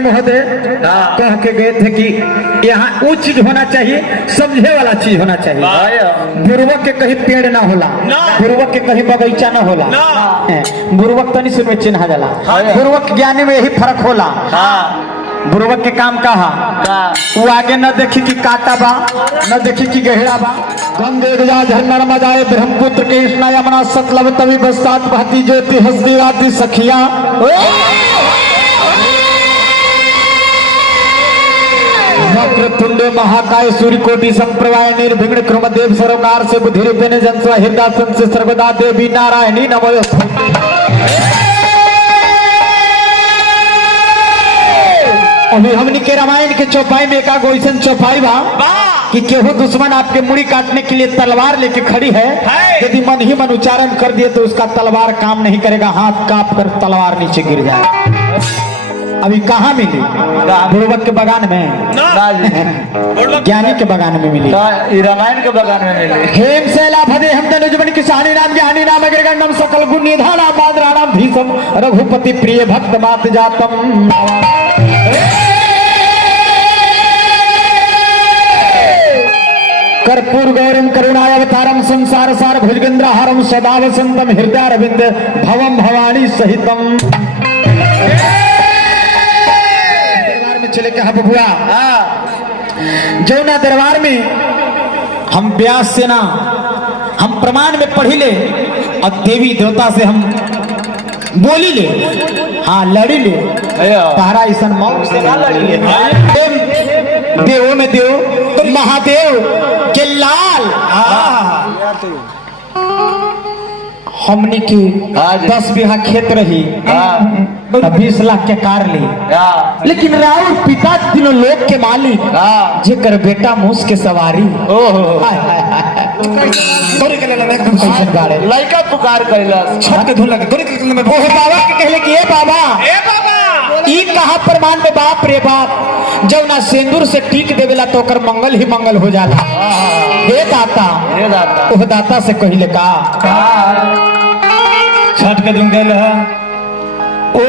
महोदय कह के गए थे कि यहाँ वो चीज होना चाहिए, समझे वाला चीज होना चाहिए। बुर्बक के कहीं पेड़ ना होला, बुर्बक के कहीं बगीचा ना होला। बुर्बक तनी सुन में चिन्हा जाला, बुर्बक ज्ञानी में यही फर्क होला। बुर्बक के काम कहा वो आगे न देखी कि काटा बा, न देखी कि गहरा बा। गंगे गजा झरना मजाए ब्रह्मपुत्र के कृष्णा यमुना सतलज तवी बरसात बहती ज्योति हंसती आती सखिया। वक्रतुंड महाकाय सूर्यकोटि संप्रवाय निर्विघ्न क्रमदेव सरोकार से बुद्धि रूपेण जंस्वा हृदय से सर्वदा देवी नारायणी नमोस्तुते। अभी हमनी के रामायण के चौपाई में एका गोइसन चौपाई बा कि केहू दुश्मन आपके मुड़ी काटने के लिए तलवार लेके खड़ी है, यदि मन ही मन उच्चारण कर दिए तो उसका तलवार काम नहीं करेगा, हाथ कांप कर तलवार नीचे गिर जाए। अभी कहाँ मिली? बुर्बक के बगान में, ज्ञानी के बगान में मिली, रामायण के बगान में मिली। हेम शैला भदे हम धनुजबन की सहानी नाम ज्ञानी नाम अग्रगण्यम सकल गुण निधाना माद्राणाम भीषम रघुपति प्रिय भक्त मात जातम। कर्पूर गौरम करुणाय अवतारम संसार सार भुजगेंद्रहारम सदा वसंतम हृदय रविंद भवम भवानी सहितम। दरबार में चले कहा बबुआ, जौना दरबार में हम व्यास से ना हम प्रमाण में पढ़ी ले और देवी देवता से हम बोली ले, हाँ लड़ी ले, तारा ऐसा मौत से ना लड़ी ले। देव में देव महादेव के लाल हमने की 10 बीघा खेत रही, 20 लाख के कार ली, लेकिन राउर पिता तीनों लोग के मालिक जेकर बेटा मूस के सवारी। लड़का पुकार कैलाश छत के धुन लगे बाबा के कहले कि ए बाबा ई कहा प्रमाण में बाप रे बाप जौना सिंदूर से टीक देवेला तो ओकर मंगल ही मंगल हो जाला। हे दाता, हे दाता, ओह दाता से कहिले का छठ के धुन गए ओ